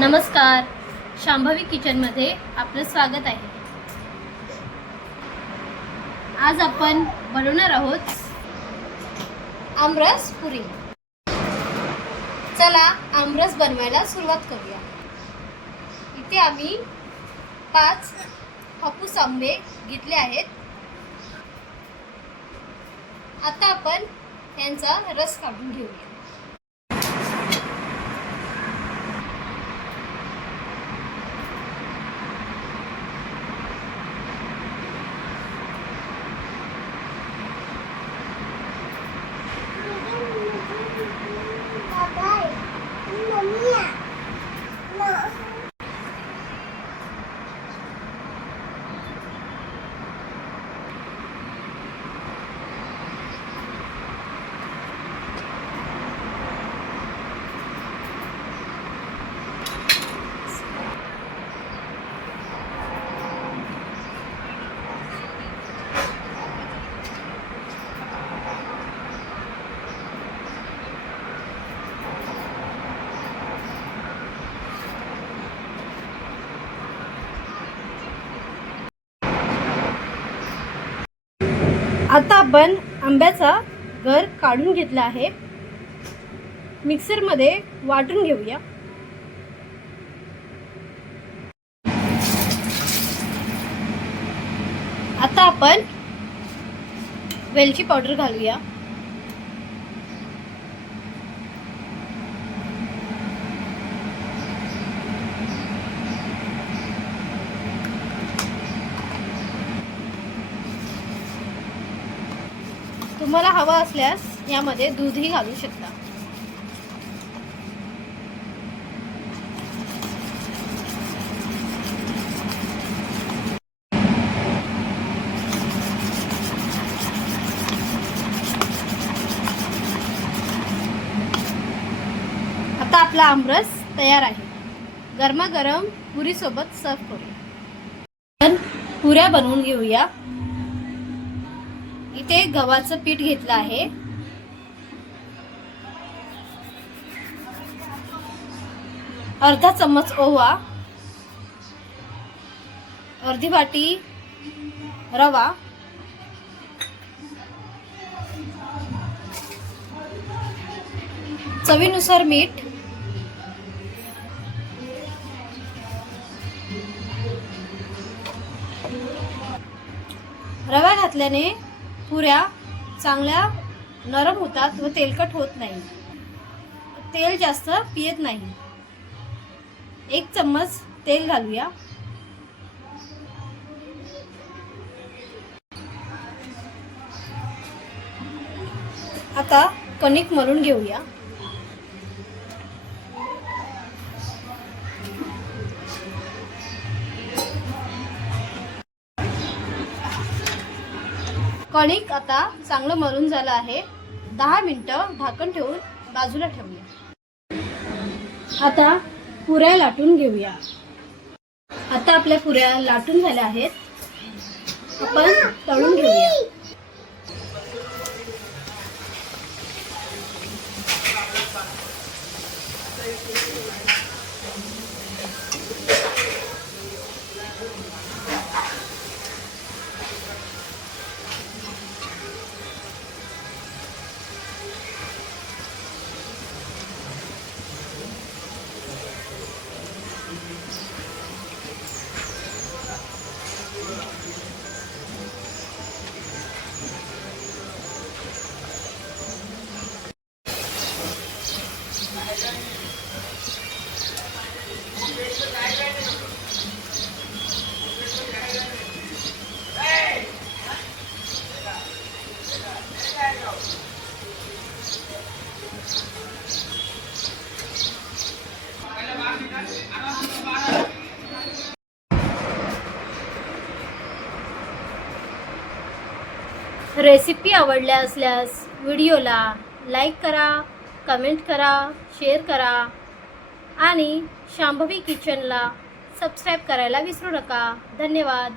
नमस्कार, शांभवी किचनमध्ये आपलं स्वागत आहे। आज आपण बनवणार आहोत आमरस पुरी। चला आमरस बनवायला सुरुवात करूया। इथे आम्ही 5 हापूस आंबे घेतले आहेत। आता आपण यांचा रस काढून घेऊया। आता आपण आंब्याचा गर काढून घेतला आहे। मिक्सरमध्ये वाटून घेऊया। आता आपण वेलची पावडर घालूया। तुम्हाला हवा असल्यास यामध्ये दूधही घालू शकता। आता आपला आमरस तयार आहे। गरमागरम पुरी सोबत सर्व करूया। आपण पुऱ्या बनवून घेऊया। इथे गव्हाचं पीठ घेतलं आहे। अर्धा चम्मच ओवा, अर्धी वाटी रवा, चवीनुसार मीठ, रवा घातल्याने पुऱ्या चांगल्या नरम होतात व तेलकट होत नाही। तेल जास्त पियत नाही। 1 चम्मच तेल घालूया। आता कणिक मळून घेऊया। कणिक आता चांगलं मळून झालं आहे। 10 मिनिटं झाकण ठेवून बाजूला ठेवूया। आता पुऱ्या लाटून घेऊया। आता आपल्या पुऱ्या लाटून झाल्या आहेत। आपण तळून घेऊया। रेसिपी आवडल्या असल्यास व्हिडिओला लाईक करा, कमेंट करा, शेअर करा आणि शांभवी किचनला सबस्क्राईब करायला विसरू नका। धन्यवाद।